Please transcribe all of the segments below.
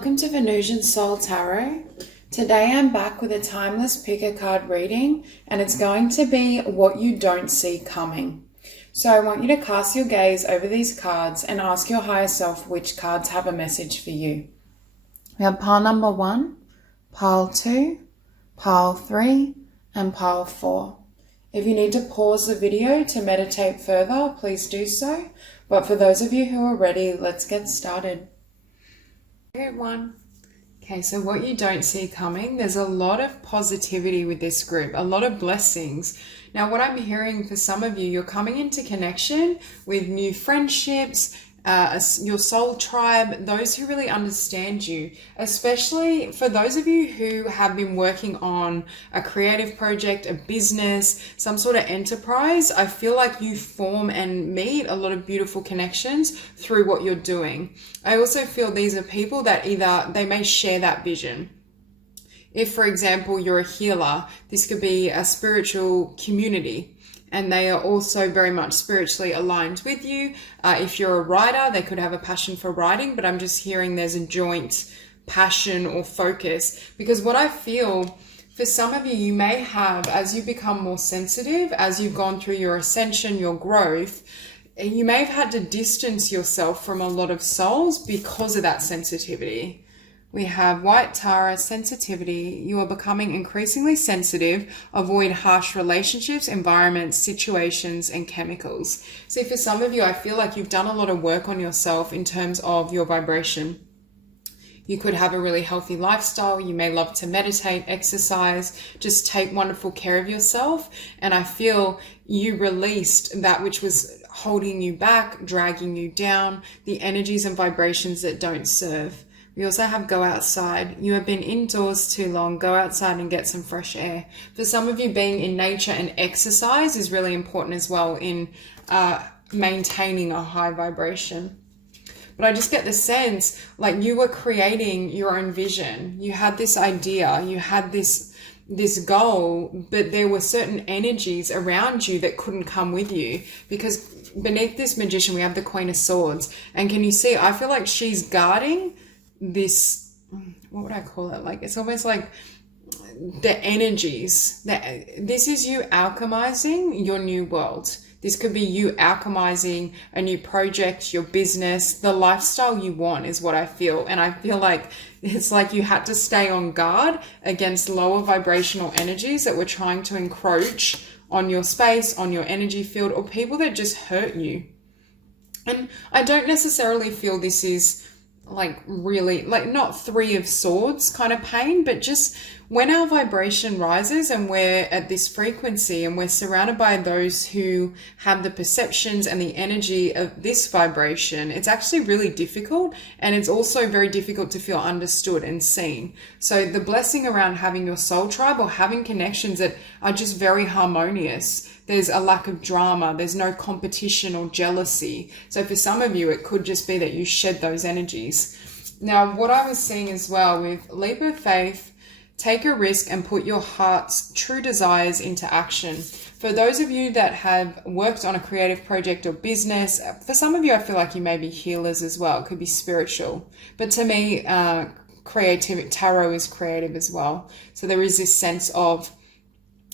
Welcome to Venusian Soul Tarot. Today I'm back with a timeless pick a card reading, and it's going to be what you don't see coming. So I want you to cast your gaze over these cards and ask your higher self which cards have a message for you. We have pile number 1, pile 2, pile 3, and pile 4. If you need to pause the video to meditate further, please do so. But for those of you who are ready, let's get started. Period 1. Okay, so what you don't see coming, there's a lot of positivity with this group, a lot of blessings. Now, what I'm hearing for some of you, you're coming into connection with new friendships, your soul tribe, those who really understand you, especially for those of you who have been working on a creative project, a business, some sort of enterprise. I feel like you form and meet a lot of beautiful connections through what you're doing. I also feel these are people that either they may share that vision. If, for example, you're a healer, this could be a spiritual community, and they are also very much spiritually aligned with you. If you're a writer, they could have a passion for writing, but I'm just hearing there's a joint passion or focus. Because what I feel for some of you, you may have, as you become more sensitive, as you've gone through your ascension, your growth, you may have had to distance yourself from a lot of souls because of that sensitivity. We have White Tara, sensitivity. You are becoming increasingly sensitive. Avoid harsh relationships, environments, situations, and chemicals. See, for some of you, I feel like you've done a lot of work on yourself in terms of your vibration. You could have a really healthy lifestyle. You may love to meditate, exercise, just take wonderful care of yourself. And I feel you released that which was holding you back, dragging you down, the energies and vibrations that don't serve. We also have go outside. You have been indoors too long. Go outside and get some fresh air. For some of you, being in nature and exercise is really important as well in maintaining a high vibration. But I just get the sense like you were creating your own vision. You had this idea, you had this goal, but there were certain energies around you that couldn't come with you, because beneath this magician, we have the Queen of Swords. And can you see, I feel like she's guarding this, what would I call it? Like, it's almost like the energies that this is you alchemizing your new world. This could be you alchemizing a new project, your business, the lifestyle you want is what I feel. And I feel like it's like you had to stay on guard against lower vibrational energies that were trying to encroach on your space, on your energy field, or people that just hurt you. And I don't necessarily feel this is like really, like not 3 of swords kind of pain, but just when our vibration rises and we're at this frequency and we're surrounded by those who have the perceptions and the energy of this vibration, it's actually really difficult. And it's also very difficult to feel understood and seen. So the blessing around having your soul tribe or having connections that are just very harmonious. There's a lack of drama. There's no competition or jealousy. So for some of you, it could just be that you shed those energies. Now, what I was seeing as well with leap of faith, take a risk and put your heart's true desires into action. For those of you that have worked on a creative project or business, for some of you, I feel like you may be healers as well. It could be spiritual. But to me, tarot is creative as well. So there is this sense of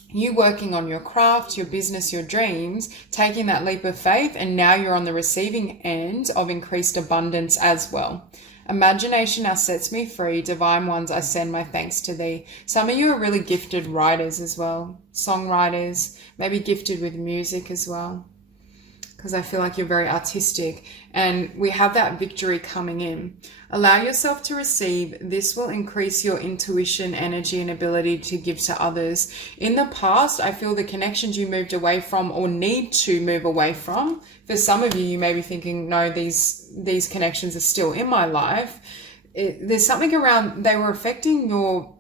you working on your craft, your business, your dreams, taking that leap of faith, and now you're on the receiving end of increased abundance as well. Imagination now sets me free. Divine ones, I send my thanks to thee. Some of you are really gifted writers as well. Songwriters, maybe gifted with music as well, because I feel like you're very artistic. And we have that victory coming in. Allow yourself to receive. This will increase your intuition, energy, and ability to give to others. In the past, I feel the connections you moved away from or need to move away from. For some of you, you may be thinking, no, these connections are still in my life. There's something around, they were affecting your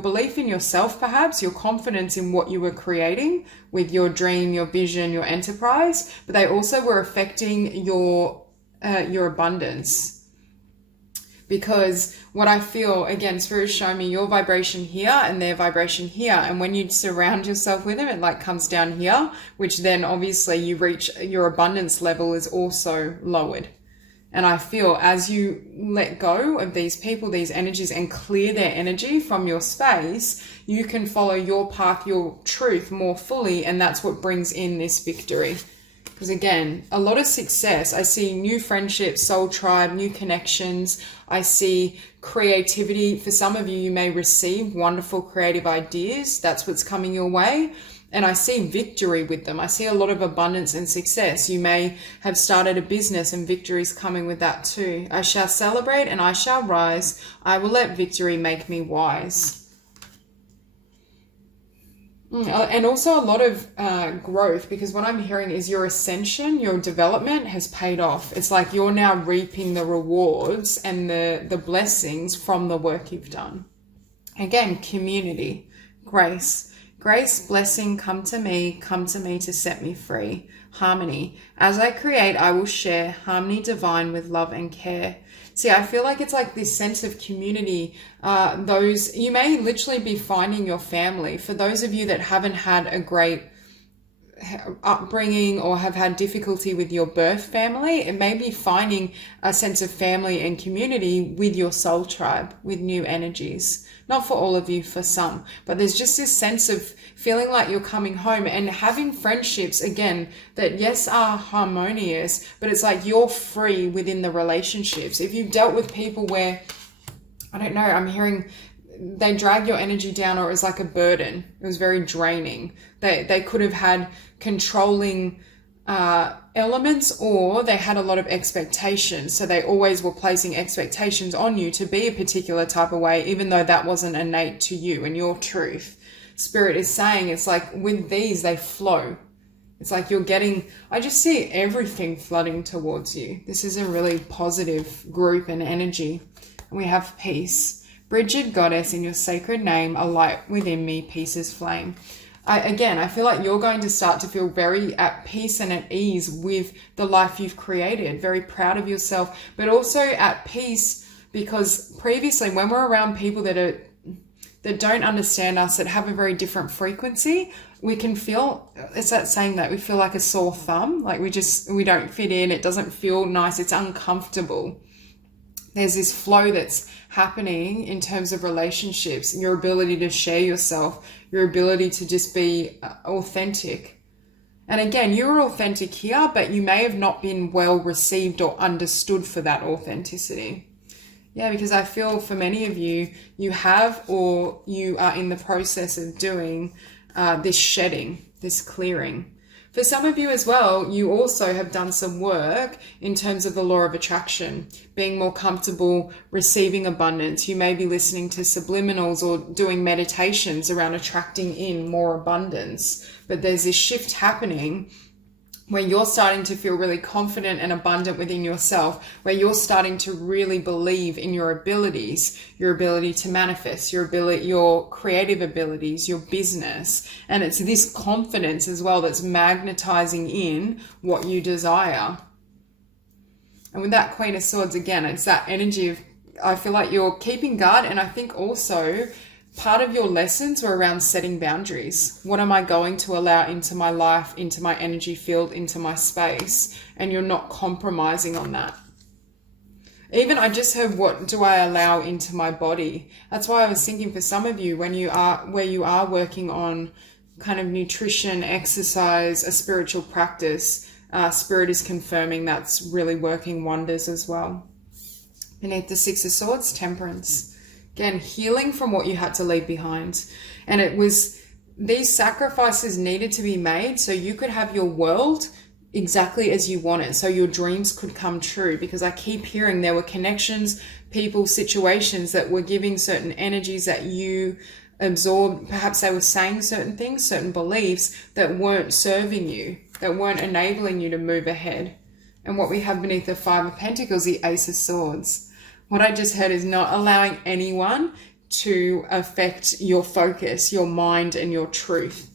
belief in yourself, perhaps, your confidence in what you were creating with your dream, your vision, your enterprise, but they also were affecting your abundance. Because what I feel, again, Spirit is showing me your vibration here and their vibration here. And when you surround yourself with them, it like comes down here, which then obviously you reach your abundance level is also lowered. And I feel as you let go of these people, these energies, and clear their energy from your space, you can follow your path, your truth more fully. And that's what brings in this victory. Because again, a lot of success. I see new friendships, soul tribe, new connections. I see creativity. For some of you, you may receive wonderful creative ideas. That's what's coming your way. And I see victory with them. I see a lot of abundance and success. You may have started a business and victory is coming with that too. I shall celebrate and I shall rise. I will let victory make me wise. And also a lot of growth, because what I'm hearing is your ascension, your development has paid off. It's like you're now reaping the rewards and the blessings from the work you've done. Again, community, grace. Grace, blessing, come to me to set me free. Harmony. As I create, I will share harmony divine with love and care. See, I feel like it's like this sense of community. You may literally be finding your family. For those of you that haven't had a great upbringing or have had difficulty with your birth family, it may be finding a sense of family and community with your soul tribe, with new energies. Not for all of you, for some, but there's just this sense of feeling like you're coming home and having friendships, again, that yes, are harmonious, but it's like you're free within the relationships. If you've dealt with people where, I don't know, I'm hearing they drag your energy down, or it was like a burden. It was very draining. They could have had controlling elements, or they had a lot of expectations. So they always were placing expectations on you to be a particular type of way, even though that wasn't innate to you and your truth. Spirit is saying it's like with these, they flow. It's like you're getting, I just see everything flooding towards you. This is a really positive group and energy. And we have peace. Bridget, goddess, in your sacred name, a light within me, peace is flame. I feel like you're going to start to feel very at peace and at ease with the life you've created, very proud of yourself, but also at peace, because previously when we're around people that don't understand us, that have a very different frequency, we can feel, it's that saying that we feel like a sore thumb, like we don't fit in, it doesn't feel nice, it's uncomfortable. There's this flow that's happening in terms of relationships, your ability to share yourself, your ability to just be authentic. And again, you're authentic here, but you may have not been well received or understood for that authenticity. Yeah, because I feel for many of you, you have, or you are in the process of doing this shedding, this clearing. For some of you as well, you also have done some work in terms of the law of attraction, being more comfortable receiving abundance. You may be listening to subliminals or doing meditations around attracting in more abundance. But there's this shift happening where you're starting to feel really confident and abundant within yourself, where you're starting to really believe in your abilities, your ability to manifest, your creative abilities, your business. And it's this confidence as well that's magnetizing in what you desire. And with that Queen of Swords, again, it's that energy of, I feel like you're keeping guard. And I think also part of your lessons were around setting boundaries. What am I going to allow into my life, into my energy field, into my space? And you're not compromising on that. Even I just heard, what do I allow into my body? That's why I was thinking for some of you, where you are working on kind of nutrition, exercise, a spiritual practice, Spirit is confirming that's really working wonders as well. Beneath the Six of Swords, Temperance. Again, healing from what you had to leave behind. And it was, these sacrifices needed to be made so you could have your world exactly as you want it, so your dreams could come true. Because I keep hearing there were connections, people, situations that were giving certain energies that you absorbed. Perhaps they were saying certain things, certain beliefs that weren't serving you, that weren't enabling you to move ahead. And what we have beneath the Five of Pentacles, the Ace of Swords. What I just heard is not allowing anyone to affect your focus, your mind, and your truth.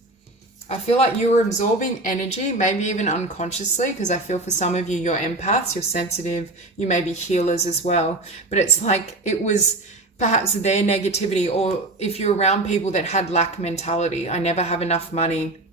I feel like you were absorbing energy, maybe even unconsciously, because I feel for some of you, you're empaths, you're sensitive, you may be healers as well. But it's like it was perhaps their negativity, or if you're around people that had lack mentality, I never have enough money,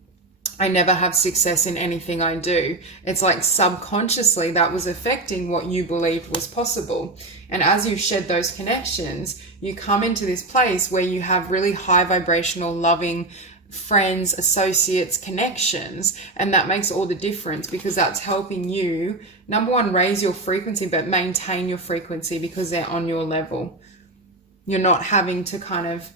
I never have success in anything I do. It's like subconsciously that was affecting what you believed was possible. And as you shed those connections, you come into this place where you have really high vibrational, loving friends, associates, connections. And that makes all the difference, because that's helping you, number one, raise your frequency, but maintain your frequency because they're on your level. You're not having to kind of,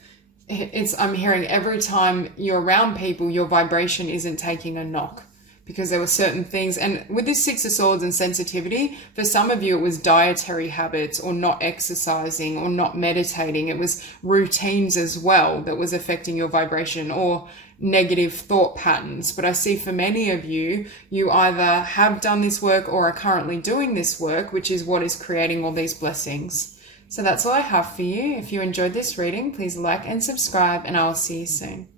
I'm hearing every time you're around people, your vibration isn't taking a knock, because there were certain things. And with this Six of Swords and sensitivity, for some of you, it was dietary habits or not exercising or not meditating. It was routines as well that was affecting your vibration, or negative thought patterns. But I see for many of you, you either have done this work or are currently doing this work, which is what is creating all these blessings. So that's all I have for you. If you enjoyed this reading, please like and subscribe, and I'll see you soon.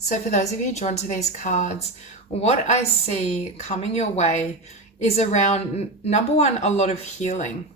So for those of you drawn to these cards, what I see coming your way is around, number one, a lot of healing,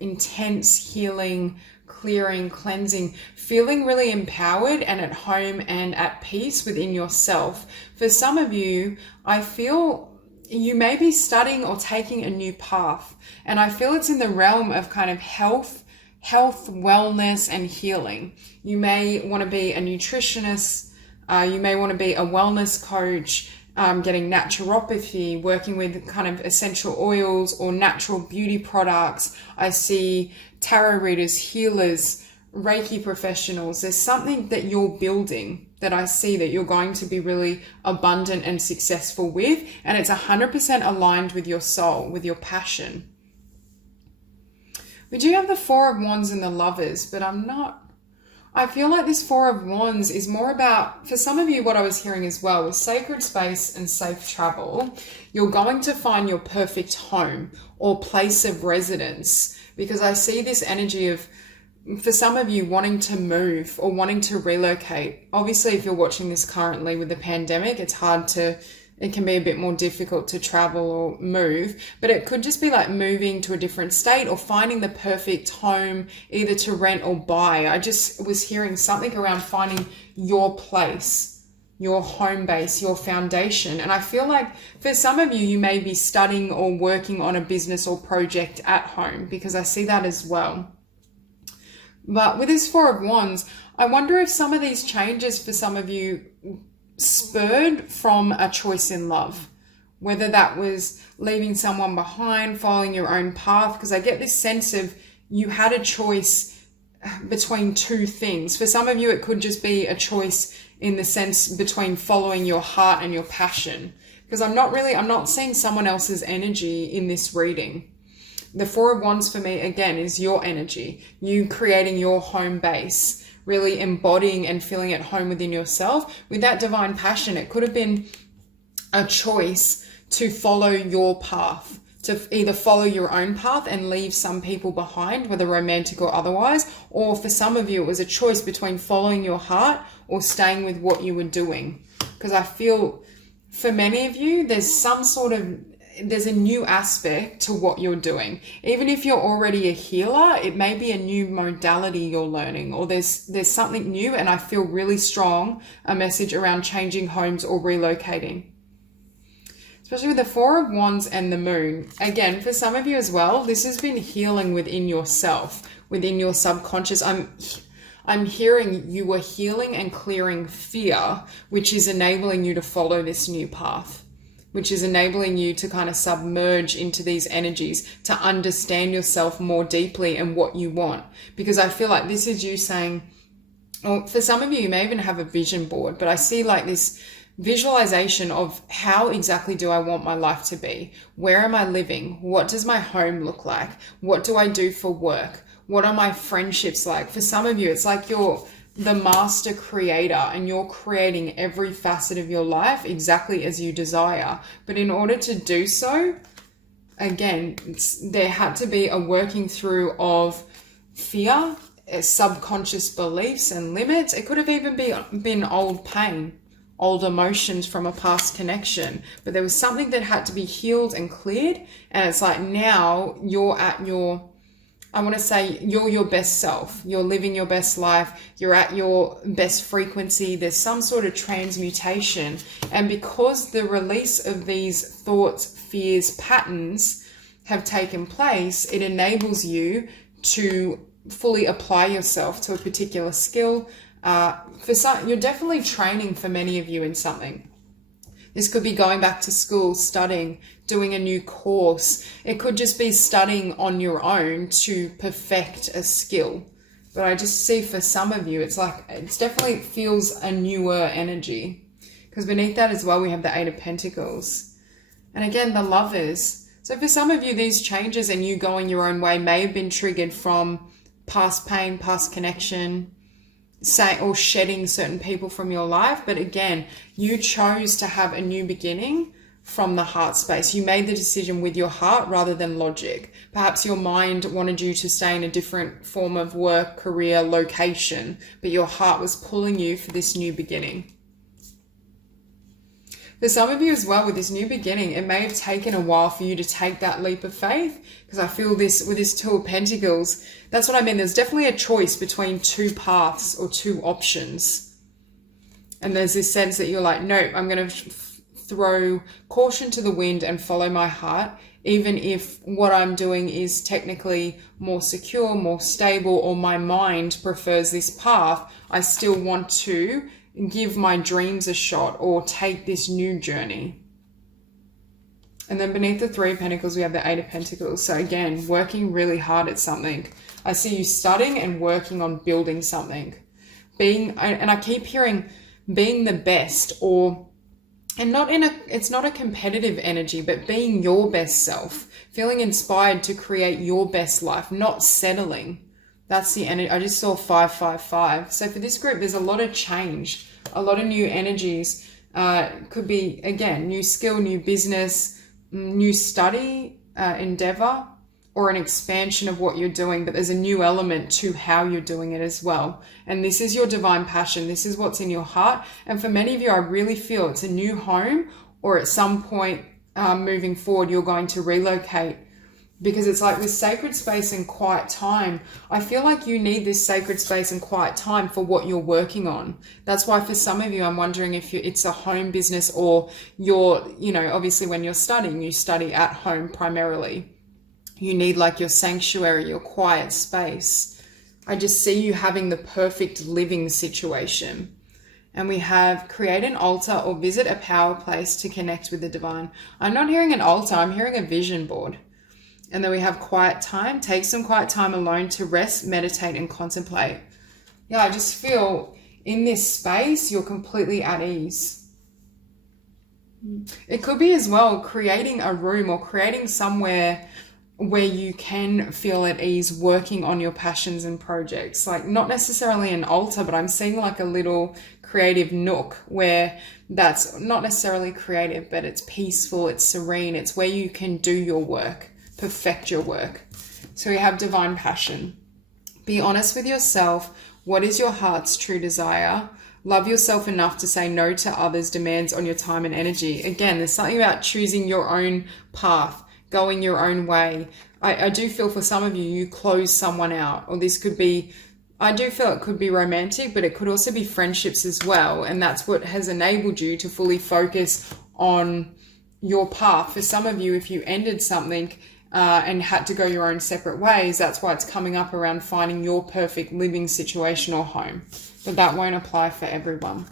intense healing, clearing, cleansing, feeling really empowered and at home and at peace within yourself. For some of you, I feel you may be studying or taking a new path. And I feel it's in the realm of kind of health, wellness, and healing. You may want to be a nutritionist. You may want to be a wellness coach, getting naturopathy, working with kind of essential oils or natural beauty products. I see tarot readers, healers, Reiki professionals. There's something that you're building that I see that you're going to be really abundant and successful with. And it's 100% aligned with your soul, with your passion. We do have the Four of Wands and the Lovers, but I feel like this Four of Wands is more about, for some of you, what I was hearing as well was sacred space and safe travel. You're going to find your perfect home or place of residence, because I see this energy of, for some of you, wanting to move or wanting to relocate. Obviously, if you're watching this currently with the pandemic, it can be a bit more difficult to travel or move, but it could just be like moving to a different state or finding the perfect home, either to rent or buy. I just was hearing something around finding your place, your home base, your foundation. And I feel like for some of you, you may be studying or working on a business or project at home, because I see that as well. But with this Four of Wands, I wonder if some of these changes for some of you spurred from a choice in love, whether that was leaving someone behind, following your own path, because I get this sense of you had a choice between two things. For some of you, it could just be a choice in the sense between following your heart and your passion, because I'm not seeing someone else's energy in this reading. The Four of Wands for me, again, is your energy, you creating your home base, really embodying and feeling at home within yourself with that divine passion. It could have been a choice to follow your path, to either follow your own path and leave some people behind, whether romantic or otherwise, or for some of you, it was a choice between following your heart or staying with what you were doing. Because I feel for many of you, there's a new aspect to what you're doing. Even if you're already a healer, it may be a new modality you're learning, or there's something new. And I feel really strong a message around changing homes or relocating, especially with the Four of Wands and the Moon. Again, for some of you as well, this has been healing within yourself, within your subconscious. I'm hearing you were healing and clearing fear, which is enabling you to follow this new path, which is enabling you to kind of submerge into these energies, to understand yourself more deeply and what you want. Because I feel like this is you saying, or for some of you, you may even have a vision board, but I see like this visualization of how exactly do I want my life to be? Where am I living? What does my home look like? What do I do for work? What are my friendships like? For some of you, it's like you're the master creator and you're creating every facet of your life exactly as you desire. But in order to do so, again, there had to be a working through of fear, subconscious beliefs and limits. It could have even been old pain, old emotions from a past connection, but there was something that had to be healed and cleared. And it's like now you're at your I want to say you're your best self. You're living your best life. You're at your best frequency. There's some sort of transmutation. And because the release of these thoughts, fears, patterns have taken place, it enables you to fully apply yourself to a particular skill. For some, you're definitely training, for many of you, in something. This could be going back to school, studying, doing a new course. It could just be studying on your own to perfect a skill. But I just see for some of you, it's like, it definitely feels a newer energy. Because beneath that as well, we have the Eight of Pentacles. And again, the Lovers. So for some of you, these changes and you going your own way may have been triggered from past pain, past connection, or shedding certain people from your life. But again, you chose to have a new beginning from the heart space. You made the decision with your heart rather than logic. Perhaps your mind wanted you to stay in a different form of work, career, location, but your heart was pulling you for this new beginning. For some of you as well, with this new beginning, it may have taken a while for you to take that leap of faith, because I feel this with this Two of Pentacles, that's what I mean. There's definitely a choice between two paths or two options. And there's this sense that you're like, no, I'm going to throw caution to the wind and follow my heart, even if what I'm doing is technically more secure, more stable, or my mind prefers this path. I still want to give my dreams a shot or take this new journey. And then beneath the Three of Pentacles, we have the Eight of Pentacles. So again, working really hard at something. I see you studying and working on building something. And I keep hearing being the best, it's not a competitive energy, but being your best self, feeling inspired to create your best life, not settling. That's the energy. I just saw 555. So for this group, there's a lot of change, a lot of new energies. Could be, again, new skill, new business, new study, endeavor, or an expansion of what you're doing. But there's a new element to how you're doing it as well. And this is your divine passion. This is what's in your heart. And for many of you, I really feel it's a new home, or at some point moving forward, you're going to relocate. Because it's like this sacred space and quiet time. I feel like you need this sacred space and quiet time for what you're working on. That's why for some of you, I'm wondering if it's a home business, or you're, obviously when you're studying, you study at home primarily. You need like your sanctuary, your quiet space. I just see you having the perfect living situation. And we have create an altar or visit a power place to connect with the divine. I'm not hearing an altar, I'm hearing a vision board. And then we have quiet time. Take some quiet time alone to rest, meditate, and contemplate. Yeah, I just feel in this space, you're completely at ease. It could be as well creating a room or creating somewhere where you can feel at ease working on your passions and projects. Like not necessarily an altar, but I'm seeing like a little creative nook where that's not necessarily creative, but it's peaceful, it's serene, it's where you can do your work. Perfect your work. So we have divine passion. Be honest with yourself. What is your heart's true desire? Love yourself enough to say no to others' demands on your time and energy. Again, there's something about choosing your own path, going your own way. I do feel for some of you, you close someone out, or this could be, I do feel it could be romantic, but it could also be friendships as well. And that's what has enabled you to fully focus on your path. For some of you, if you ended something and had to go your own separate ways, that's why it's coming up around finding your perfect living situation or home. But that won't apply for everyone.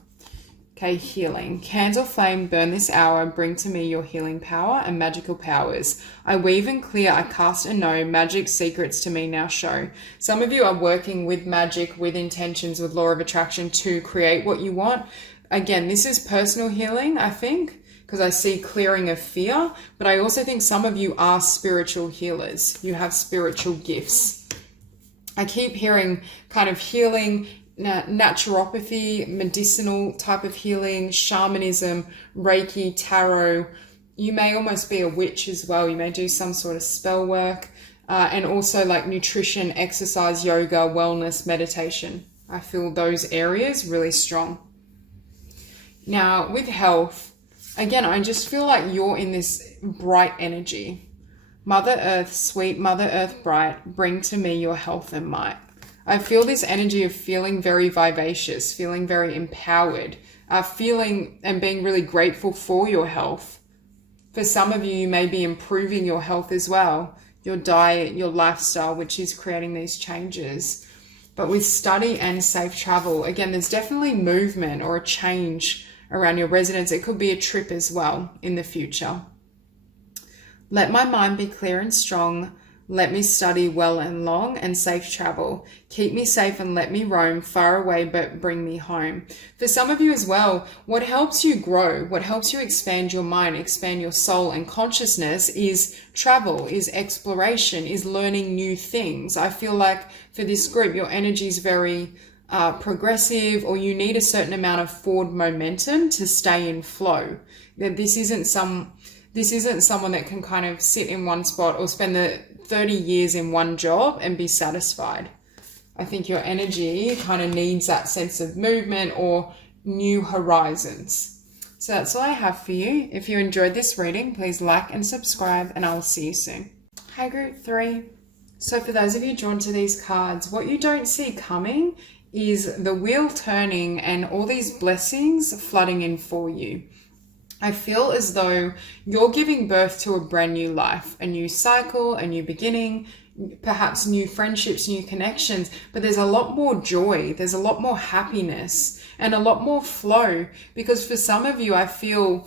Okay, healing. Candle flame, burn this hour, bring to me your healing power and magical powers. I weave and clear, I cast and know, magic secrets to me now show. Some of you are working with magic, with intentions, with law of attraction to create what you want. Again, this is personal healing, I think, because I see clearing of fear, but I also think some of you are spiritual healers. You have spiritual gifts. I keep hearing kind of healing, naturopathy, medicinal type of healing, shamanism, Reiki, tarot. You may almost be a witch as well. You may do some sort of spell work, and also like nutrition, exercise, yoga, wellness, meditation. I feel those areas really strong. Now with health, again, I just feel like you're in this bright energy. Mother Earth, sweet Mother Earth bright, bring to me your health and might. I feel this energy of feeling very vivacious, feeling very empowered, feeling and being really grateful for your health. For some of you, you may be improving your health as well, your diet, your lifestyle, which is creating these changes. But with study and safe travel, again, there's definitely movement or a change around your residence. It could be a trip as well in the future. Let my mind be clear and strong. Let me study well and long and safe travel. Keep me safe and let me roam far away, but bring me home. For some of you as well, what helps you grow, what helps you expand your mind, expand your soul and consciousness is travel, is exploration, is learning new things. I feel like for this group, your energy is very progressive, or you need a certain amount of forward momentum to stay in flow. That this isn't someone that can kind of sit in one spot or spend the 30 years in one job and be satisfied. I think your energy kind of needs that sense of movement or new horizons. So that's all I have for you. If you enjoyed this reading, please like and subscribe, and I will see you soon. Hi, Group 3. So for those of you drawn to these cards, what you don't see coming is the wheel turning and all these blessings flooding in for you. I feel as though you're giving birth to a brand new life, a new cycle, a new beginning, perhaps new friendships, new connections, but there's a lot more joy, there's a lot more happiness and a lot more flow, because for some of you, I feel,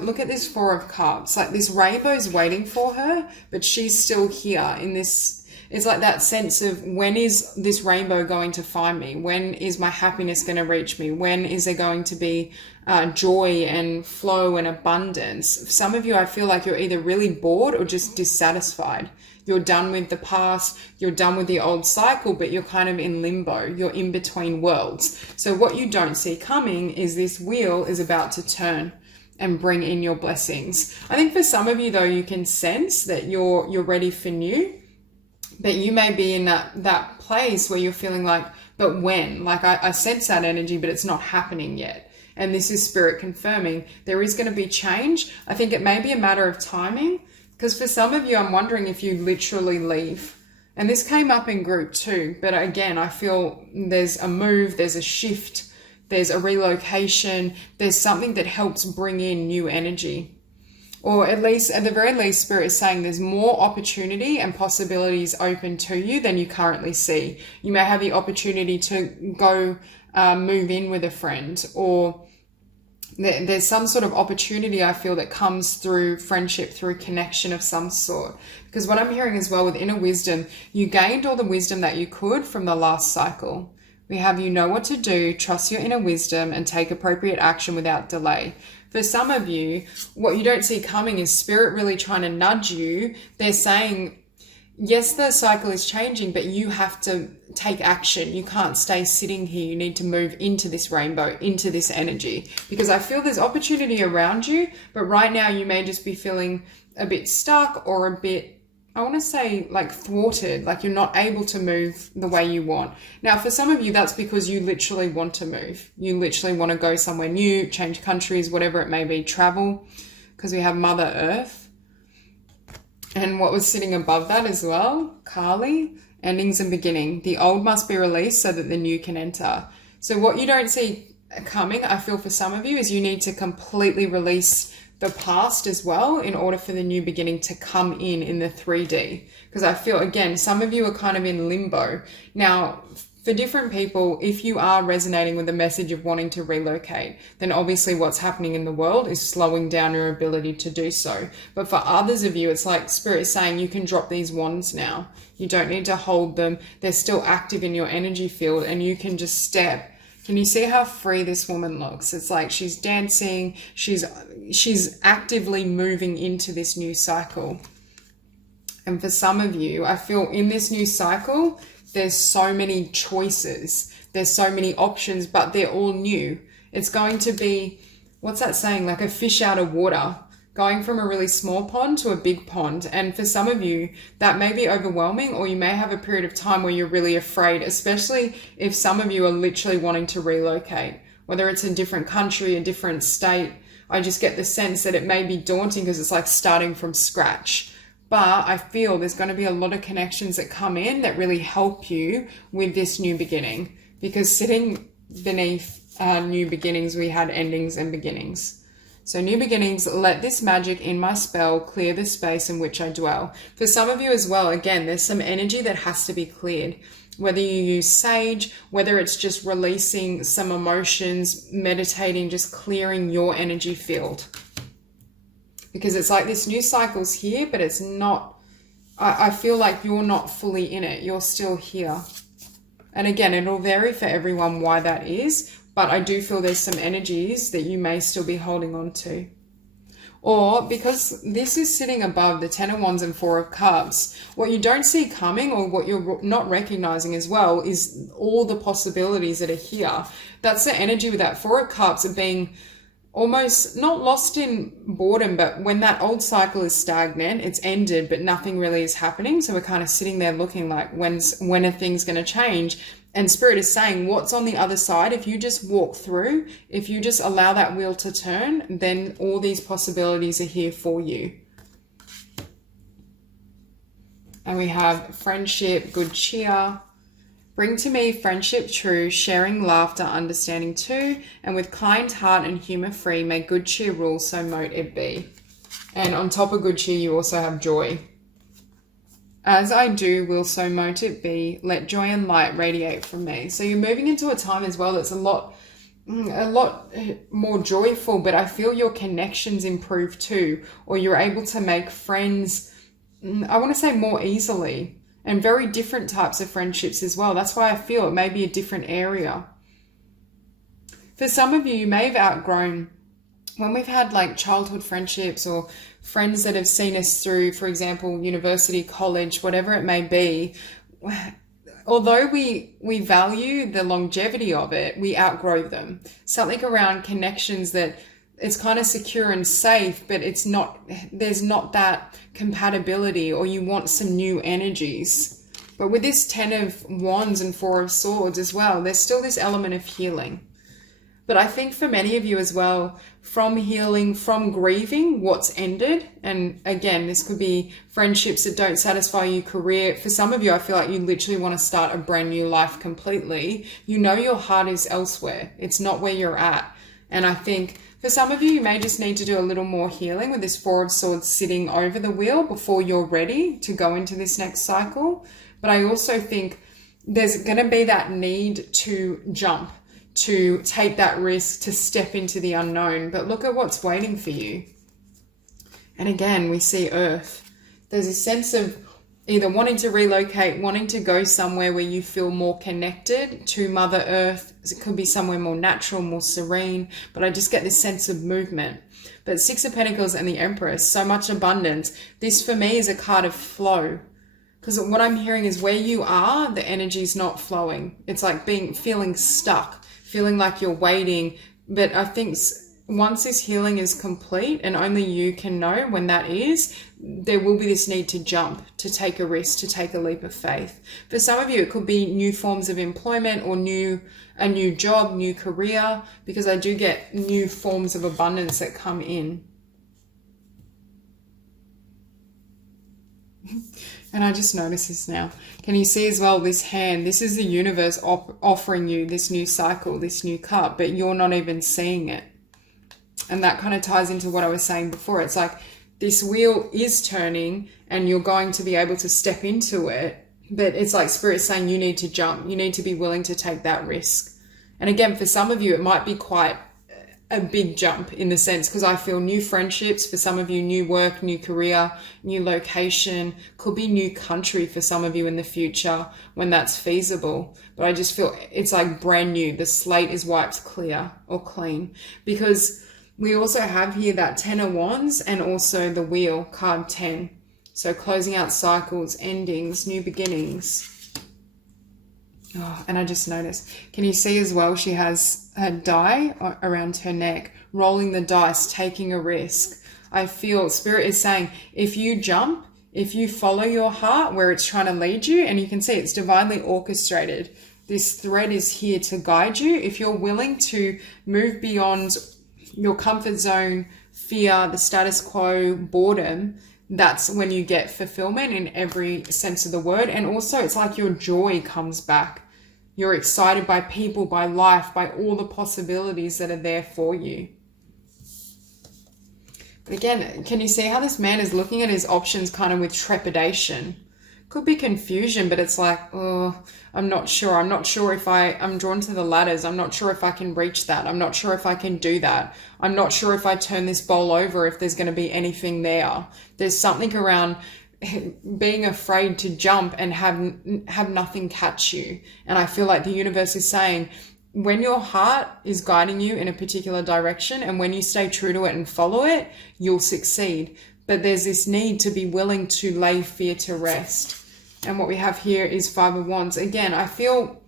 look at this Four of Cups, like this rainbow's waiting for her, but she's still here in this. It's like that sense of, when is this rainbow going to find me? When is my happiness going to reach me? When is there going to be joy and flow and abundance? For some of you, I feel like you're either really bored or just dissatisfied. You're done with the past, you're done with the old cycle, but you're kind of in limbo. You're in between worlds. So what you don't see coming is this wheel is about to turn and bring in your blessings. I think for some of you, though, you can sense that you're ready for new. But you may be in that place where you're feeling like, but when? Like I sense that energy, but it's not happening yet. And this is Spirit confirming there is going to be change. I think it may be a matter of timing, because for some of you, I'm wondering if you literally leave. And this came up in Group 2. But again, I feel there's a move, there's a shift, there's a relocation, there's something that helps bring in new energy. Or at the very least, Spirit is saying there's more opportunity and possibilities open to you than you currently see. You may have the opportunity to go move in with a friend, or there's some sort of opportunity, I feel, that comes through friendship, through connection of some sort. Because what I'm hearing as well with inner wisdom, you gained all the wisdom that you could from the last cycle. We have, you know what to do, trust your inner wisdom, and take appropriate action without delay. For some of you, what you don't see coming is Spirit really trying to nudge you. They're saying, yes, the cycle is changing, but you have to take action. You can't stay sitting here. You need to move into this rainbow, into this energy. Because I feel there's opportunity around you, but right now you may just be feeling a bit stuck or a bit, I want to say, like thwarted, like you're not able to move the way you want. Now, for some of you, that's because you literally want to move. You literally want to go somewhere new, change countries, whatever it may be, travel, because we have Mother Earth. And what was sitting above that as well, Kali, endings and beginning. The old must be released so that the new can enter. So what you don't see coming, I feel for some of you, is you need to completely release the past as well in order for the new beginning to come in the 3D. Because I feel, again, some of you are kind of in limbo. Now, for different people, if you are resonating with the message of wanting to relocate, then obviously what's happening in the world is slowing down your ability to do so. But for others of you, it's like Spirit is saying you can drop these wands now. You don't need to hold them. They're still active in your energy field, and you can just step. Can you see how free this woman looks? It's like she's dancing, she's actively moving into this new cycle. And for some of you, I feel in this new cycle, there's so many choices, there's so many options, but they're all new. It's going to be, what's that saying? Like a fish out of water, going from a really small pond to a big pond. And for some of you, that may be overwhelming, or you may have a period of time where you're really afraid, especially if some of you are literally wanting to relocate, whether it's a different country, a different state. I just get the sense that it may be daunting because it's like starting from scratch. But I feel there's going to be a lot of connections that come in that really help you with this new beginning, because sitting beneath new beginnings, we had endings and beginnings. So new beginnings, let this magic in my spell clear the space in which I dwell. For some of you as well, again, there's some energy that has to be cleared. Whether you use sage, whether it's just releasing some emotions, meditating, just clearing your energy field. Because it's like this new cycle's here, but it's not, I feel like you're not fully in it. You're still here. And again, it'll vary for everyone why that is, but I do feel there's some energies that you may still be holding on to. Or because this is sitting above the Ten of Wands and Four of Cups, what you don't see coming, or what you're not recognizing as well, is all the possibilities that are here. That's the energy with that Four of Cups of being almost not lost in boredom, but when that old cycle is stagnant, it's ended, but nothing really is happening. So we're kind of sitting there looking like, when are things going to change? And Spirit is saying, what's on the other side? If you just walk through, if you just allow that wheel to turn, then all these possibilities are here for you. And we have friendship, good cheer. Bring to me friendship true, sharing laughter, understanding too, and with kind heart and humour free, may good cheer rule, so mote it be. And on top of good cheer, you also have joy. As I do, will so mote it be, let joy and light radiate from me. So you're moving into a time as well that's a lot more joyful, but I feel your connections improve too, or you're able to make friends, I want to say more easily. And very different types of friendships as well. That's why I feel it may be a different area. For some of you, you may have outgrown, when we've had like childhood friendships or friends that have seen us through, for example, university, college, whatever it may be, although we value the longevity of it, we outgrow them. Something around connections that it's kind of secure and safe, but it's not, there's not that compatibility, or you want some new energies. But with this 10 of Wands and 4 of Swords as well, there's still this element of healing. But I think for many of you as well, from healing, from grieving what's ended, and again, this could be friendships that don't satisfy you, career. For some of you, I feel like you literally want to start a brand new life completely. You know your heart is elsewhere. It's not where you're at. And I think for some of you, you may just need to do a little more healing with this Four of Swords sitting over the wheel before you're ready to go into this next cycle. But I also think there's going to be that need to jump, to take that risk, to step into the unknown. But look at what's waiting for you. And again, we see Earth. There's a sense of either wanting to relocate, wanting to go somewhere where you feel more connected to Mother Earth. It could be somewhere more natural, more serene, but I just get this sense of movement. But Six of Pentacles and the Empress, so much abundance. This for me is a card of flow. Because what I'm hearing is where you are, the energy is not flowing. It's like feeling stuck, feeling like you're waiting. But I think once this healing is complete, and only you can know when that is, there will be this need to jump, to take a risk, to take a leap of faith. For some of you, it could be new forms of employment, or a new job, new career, because I do get new forms of abundance that come in. And I just noticed this now. Can you see as well this hand? This is the universe offering you this new cycle, this new cup, but you're not even seeing it. And that kind of ties into what I was saying before. It's like this wheel is turning and you're going to be able to step into it. But it's like Spirit saying you need to jump. You need to be willing to take that risk. And again, for some of you, it might be quite a big jump in the sense, because I feel new friendships. For some of you, new work, new career, new location, could be new country for some of you in the future when that's feasible. But I just feel it's like brand new. The slate is wiped clear or clean, because we also have here that 10 of Wands and also the Wheel, card 10. So closing out cycles, endings, new beginnings. Oh, and I just noticed, can you see as well, she has a die around her neck, rolling the dice, taking a risk. I feel Spirit is saying, if you jump, if you follow your heart where it's trying to lead you, and you can see it's divinely orchestrated. This thread is here to guide you. If you're willing to move beyond your comfort zone, fear, the status quo, boredom, that's when you get fulfillment in every sense of the word. And also it's like your joy comes back. You're excited by people, by life, by all the possibilities that are there for you. But again, can you see how this man is looking at his options kind of with trepidation? Could be confusion, but it's like, oh, I'm not sure. I'm not sure if I'm drawn to the ladders. I'm not sure if I can reach that. I'm not sure if I can do that. I'm not sure if I turn this bowl over, if there's going to be anything there. There's something around being afraid to jump and have nothing catch you. And I feel like the universe is saying, when your heart is guiding you in a particular direction and when you stay true to it and follow it, you'll succeed. But there's this need to be willing to lay fear to rest. And what we have here is Five of Wands. Again, I feel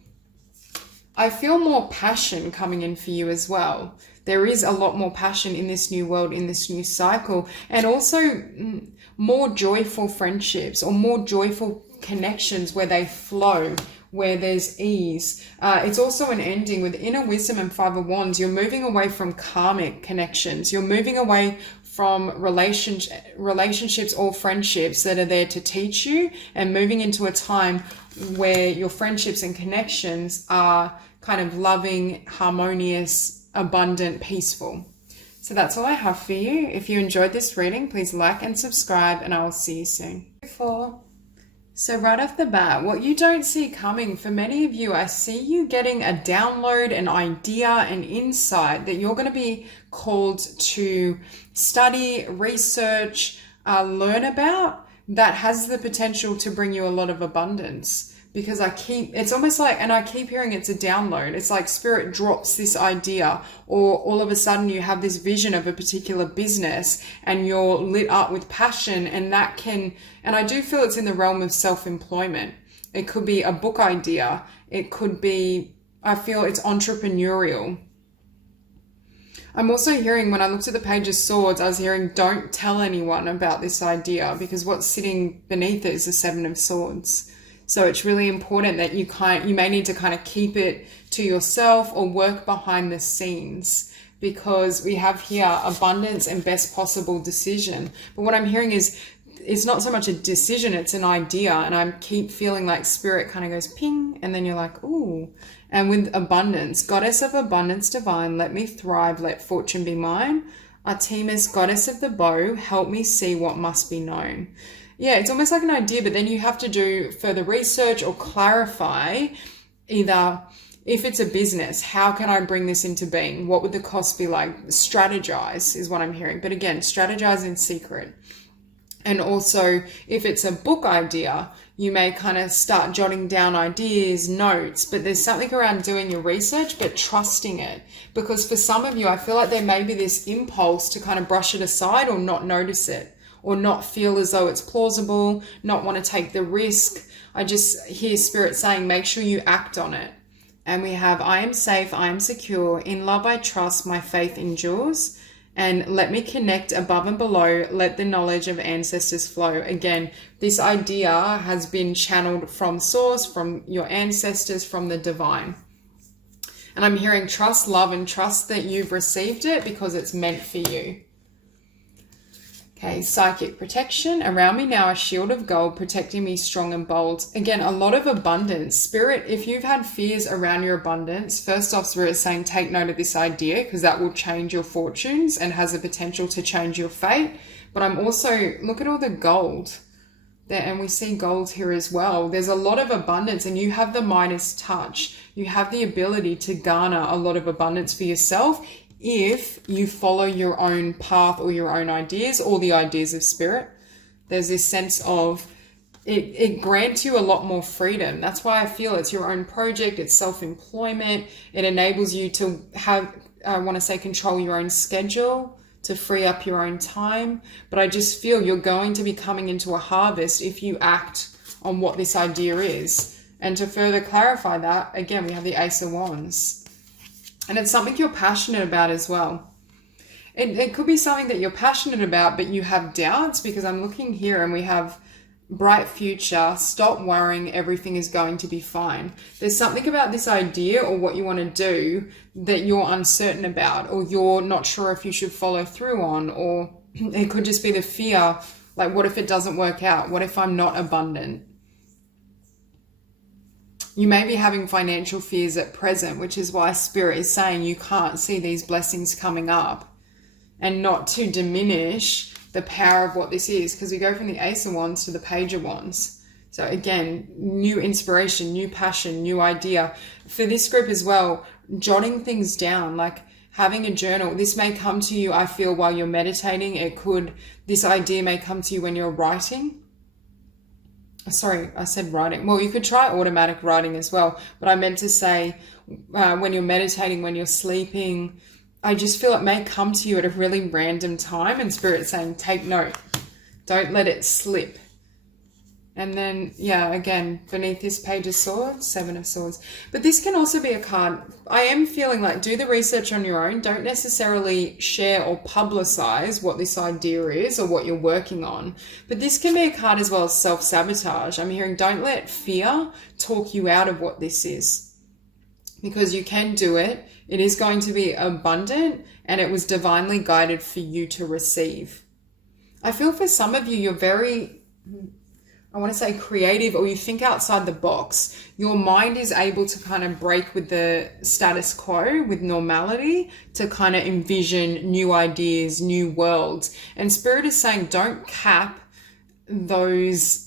more passion coming in for you as well. There is a lot more passion in this new world, in this new cycle. And also more joyful friendships or more joyful connections where they flow, where there's ease. It's also an ending with Inner Wisdom and Five of Wands. You're moving away from karmic connections. You're moving away from relationships or friendships that are there to teach you, and moving into a time where your friendships and connections are kind of loving, harmonious, abundant, peaceful. So that's all I have for you. If you enjoyed this reading, please like and subscribe, and I will see you soon. So right off the bat, what you don't see coming, for many of you, I see you getting a download, an idea, an insight that you're going to be called to study, research, learn about, that has the potential to bring you a lot of abundance. Because it's almost like, and I keep hearing it's a download. It's like Spirit drops this idea, or all of a sudden you have this vision of a particular business and you're lit up with passion, and and I do feel it's in the realm of self-employment. It could be a book idea. It could be, I feel it's entrepreneurial. I'm also hearing, when I looked at the Page of Swords, I was hearing, don't tell anyone about this idea, because what's sitting beneath it is the Seven of Swords. So it's really important that you may need to kind of keep it to yourself or work behind the scenes, because we have here abundance and best possible decision. But what I'm hearing is it's not so much a decision, it's an idea. And I keep feeling like Spirit kind of goes ping, and then you're like, ooh. And with abundance, Goddess of Abundance Divine, let me thrive, let fortune be mine. Artemis, Goddess of the Bow, help me see what must be known. Yeah, it's almost like an idea, but then you have to do further research or clarify, either if it's a business, how can I bring this into being? What would the cost be like? Strategize is what I'm hearing. But again, strategize in secret. And also, if it's a book idea, you may kind of start jotting down ideas, notes, but there's something around doing your research, but trusting it. Because for some of you, I feel like there may be this impulse to kind of brush it aside or not notice it, or not feel as though it's plausible, not want to take the risk. I just hear Spirit saying, make sure you act on it. And we have, I am safe, I am secure, in love I trust, my faith endures, and let me connect above and below, let the knowledge of ancestors flow. Again, this idea has been channeled from source, from your ancestors, from the divine. And I'm hearing trust, love, and trust that you've received it because it's meant for you. Okay, psychic protection. Around me now, a shield of gold protecting me strong and bold. Again, a lot of abundance. Spirit, if you've had fears around your abundance, first off, Spirit is saying take note of this idea, because that will change your fortunes and has the potential to change your fate. But I'm also, look at all the gold there, and we see gold here as well. There's a lot of abundance, and you have the Midas touch. You have the ability to garner a lot of abundance for yourself if you follow your own path or your own ideas or the ideas of Spirit. There's this sense of it grants you a lot more freedom. That's why I feel it's your own project, it's self-employment. It enables you to have, I want to say, control your own schedule, to free up your own time. But I just feel you're going to be coming into a harvest if you act on what this idea is. And to further clarify that, again, we have the Ace of Wands. And it's something you're passionate about as well. It could be something that you're passionate about, but you have doubts, because I'm looking here and we have bright future, stop worrying, everything is going to be fine. There's something about this idea or what you want to do that you're uncertain about, or you're not sure if you should follow through on, or it could just be the fear Like, what if it doesn't work out? What if I'm not abundant? You may be having financial fears at present, which is why Spirit is saying you can't see these blessings coming up, and not to diminish the power of what this is, because we go from the Ace of Wands to the Page of Wands. So again, new inspiration, new passion, new idea. For this group as well, jotting things down, like having a journal. This may come to you, I feel, while you're meditating. This idea may come to you when you're writing. Sorry, I said writing. Well, you could try automatic writing as well. But I meant to say when you're meditating, when you're sleeping, I just feel it may come to you at a really random time, and Spirit's saying, take note. Don't let it slip. And then, yeah, again, beneath this Page of Swords, Seven of Swords. But this can also be a card. I am feeling like, do the research on your own. Don't necessarily share or publicize what this idea is or what you're working on. But this can be a card as well as self-sabotage. I'm hearing, don't let fear talk you out of what this is, because you can do it. It is going to be abundant, and it was divinely guided for you to receive. I feel for some of you, you're very, I want to say creative, or you think outside the box. Your mind is able to kind of break with the status quo, with normality, to kind of envision new ideas, new worlds. And Spirit is saying, don't cap those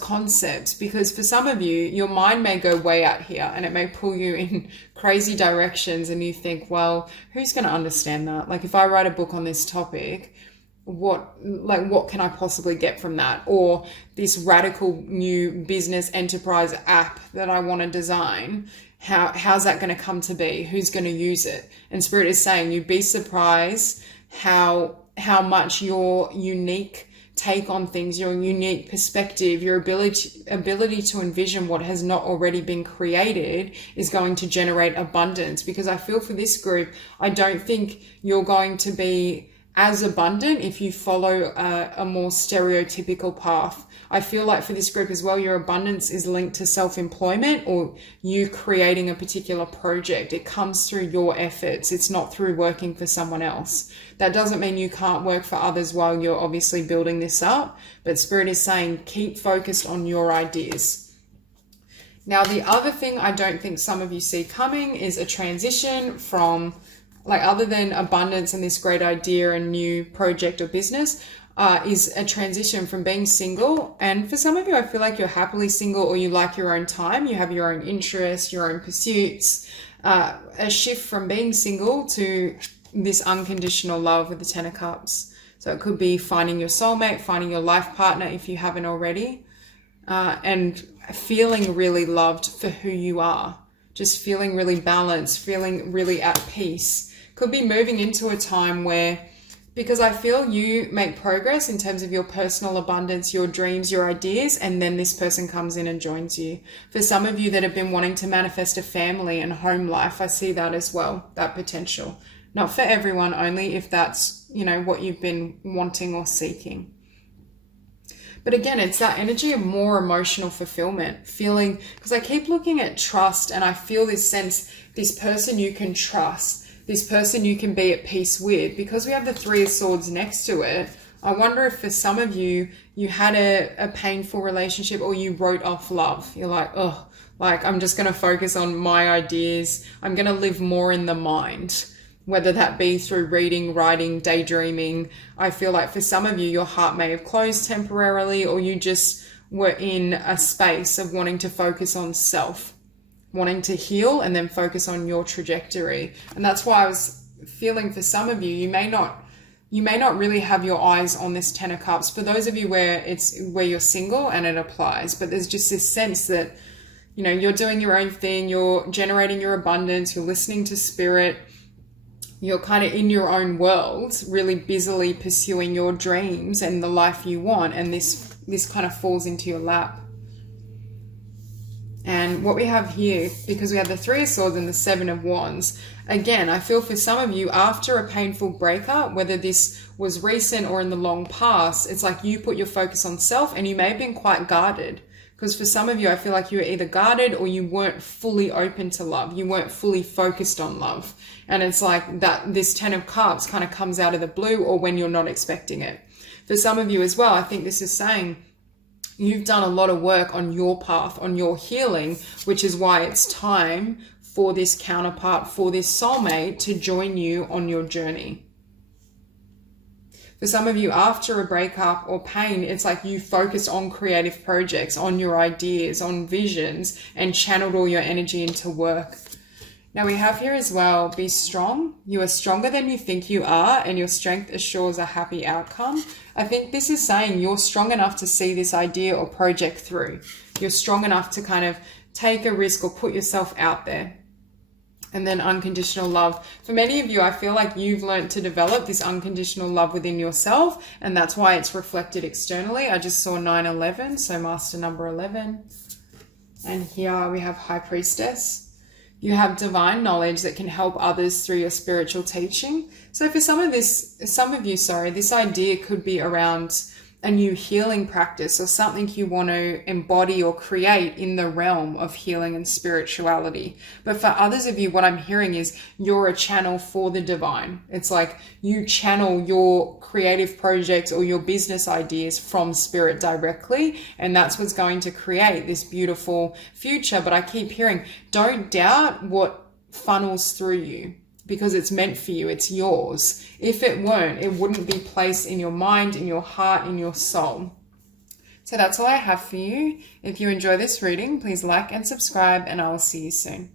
concepts, because for some of you, your mind may go way out here and it may pull you in crazy directions, and you think, well, who's going to understand that? Like, if I write a book on this topic, what can I possibly get from that? Or this radical new business enterprise app that I want to design, how's that going to come to be? Who's going to use it? And Spirit is saying, you'd be surprised how much your unique take on things, your unique perspective, your ability to envision what has not already been created is going to generate abundance. Because I feel for this group, I don't think you're going to be as abundant if you follow a more stereotypical path. I feel like for this group as well, your abundance is linked to self-employment or you creating a particular project. It comes through your efforts. It's not through working for someone else. That doesn't mean you can't work for others while you're obviously building this up, but Spirit is saying keep focused on your ideas. Now, the other thing I don't think some of you see coming is a transition from, like, other than abundance and this great idea and new project or business, is a transition from being single. And for some of you, I feel like you're happily single, or you like your own time. You have your own interests, your own pursuits, a shift from being single to this unconditional love with the Ten of Cups. So it could be finding your soulmate, finding your life partner if you haven't already, and feeling really loved for who you are. Just feeling really balanced, feeling really at peace. Could be moving into a time where, because I feel you make progress in terms of your personal abundance, your dreams, your ideas, and then this person comes in and joins you. For some of you that have been wanting to manifest a family and home life, I see that as well, that potential. Not for everyone, only if that's, what you've been wanting or seeking. But again, it's that energy of more emotional fulfillment, feeling, because I keep looking at trust, and I feel this sense, this person you can trust, this person you can be at peace with. Because we have the Three of Swords next to it, I wonder if for some of you, you had a painful relationship, or you wrote off love. You're like, oh, I'm just going to focus on my ideas. I'm going to live more in the mind, whether that be through reading, writing, daydreaming. I feel like for some of you, your heart may have closed temporarily, or you just were in a space of wanting to focus on self, wanting to heal and then focus on your trajectory. And that's why I was feeling for some of you, you may not really have your eyes on this Ten of Cups. For those of you where you're single and it applies, but there's just this sense that, you're doing your own thing, you're generating your abundance, you're listening to Spirit, you're kind of in your own world, really busily pursuing your dreams and the life you want. And this kind of falls into your lap. And what we have here, because we have the Three of Swords and the Seven of Wands, again, I feel for some of you, after a painful breakup, whether this was recent or in the long past, it's like you put your focus on self, and you may have been quite guarded. Because for some of you, I feel like you were either guarded or you weren't fully open to love. You weren't fully focused on love. And it's like that this Ten of Cups kind of comes out of the blue, or when you're not expecting it. For some of you as well, I think this is saying you've done a lot of work on your path, on your healing, which is why it's time for this counterpart, for this soulmate to join you on your journey. For some of you, after a breakup or pain, it's like you focused on creative projects, on your ideas, on visions, and channeled all your energy into work. Now we have here as well, be strong. You are stronger than you think you are, and your strength assures a happy outcome. I think this is saying you're strong enough to see this idea or project through. You're strong enough to kind of take a risk or put yourself out there. And then unconditional love. For many of you, I feel like you've learned to develop this unconditional love within yourself, and that's why it's reflected externally. I just saw 9/11, so master number 11. And here we have High Priestess. You have divine knowledge that can help others through your spiritual teaching. So for some of you, this idea could be around a new healing practice or something you want to embody or create in the realm of healing and spirituality. But for others of you, what I'm hearing is you're a channel for the divine. It's like you channel your creative projects or your business ideas from spirit directly, and that's what's going to create this beautiful future. But I keep hearing, don't doubt what funnels through you, because it's meant for you, it's yours. If it weren't, it wouldn't be placed in your mind, in your heart, in your soul. So that's all I have for you. If you enjoy this reading, please like and subscribe, and I will see you soon.